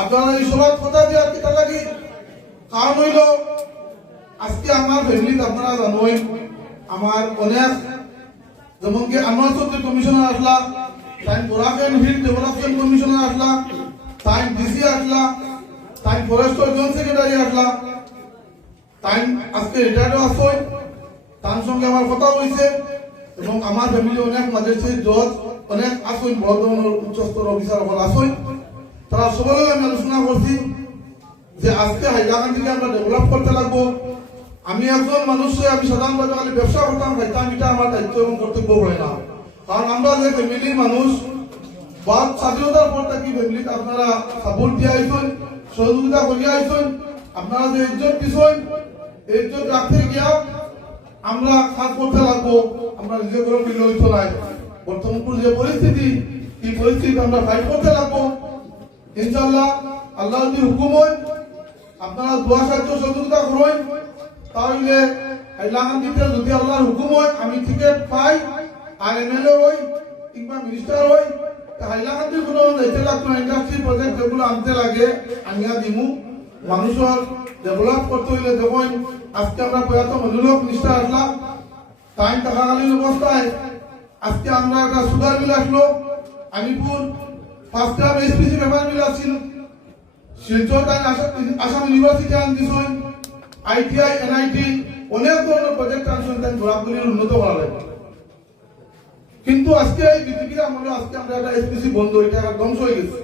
আপনারা এই সবার কথা দিয়ে আর কিতা লাগি কারণ হইল? আজকে আমার ফ্যামিলিতে আপনারা জানোই, আমার অনেক যেমন কি আনোয়ার চৌধুরী কমিশনার আসলা, তাই বোরাকেন হিল ডেভেলপমেন্ট কমিশনার আসলা, তাই ডিসি আসলা, তাই ফরেস্ট জয়েন্ট সেক্রেটারি আসলা, তাই আজকে রিটায়ার্ডও আসই তার সঙ্গে আমার কথা হয়েছে এবং আমার ফ্যামিলি অনেক ম্যাজিস্ট্রেট জজ, অনেক আসইন বড় ধরনের উচ্চস্তর অফিসার হল আসইন তারা সবাই আমি আলোচনা করছি যে আজকে হাইলাকান্দিকে আমরা ডেভেলপ করতে লাগবো। আমি একজন মানুষ হয়ে আমি সাধারণভাবে খালি ব্যবসা করতাম, খাইতাম, এটা আমার দায়িত্ব এবং কর্তব্য হয় না। কারণ আমরা যে ফ্যামিলির মানুষ বা স্বাধীনতার পর থাকি ফ্যামিলিতে আপনারা সাপোর্ট দিয়ে আইসেন সহযোগিতা করিয়া আইসেন আপনারা যে ইজ্জত দিছেন, এই ইজ্জত রাখতে গিয়া আমরা কাজ করতে লাগবো, আমরা নিজে করে মিলে হইতো নাই। বর্তমান যে পরিস্থিতি, এই পরিস্থিতি আমরা ফাইট করতে লাগবো। ইনশাআল্লাহ, আল্লাহ যদি হুকুম হয়, আপনারা দোয়া সাহায্য সহযোগিতা করুন, তাহলে হাইলাকান দিতে যদি আল্লাহর হুকুম হয়, আমি টিকিট পাই আর এমএলএ হই, কিংবা মিনিস্টার হই হাইলাকান্দির কোনো যাইতে লাগতো ইন্ডাস্ট্রি প্রজেক্ট যেগুলো আনতে লাগে, আনিয়া দিমু। মানুষের ডেভেলপ করতে হইলে দেখুন, আজকে আমরা প্রয়াত মনুলক মিনিস্টার আসলাম টাইম থাকাকালীন অবস্থায় আজকে আমরা একটা সুগার মিল আসলো Alipur first time SPC paper mill আসছিল শিলচর তাই আসাম ইউনিভার্সিটি আন দিছেন আইটিআই এনআইটি অনেক ধরনের প্রজেক্ট আনছেন তাই গোলাপগুলির উন্নত করা লাগে কিন্তু আজকে এই বিজেপির আমলে আজকে আমরা একটা এসপিসি বন্ধ এটা ধ্বংস হয়ে গেছে।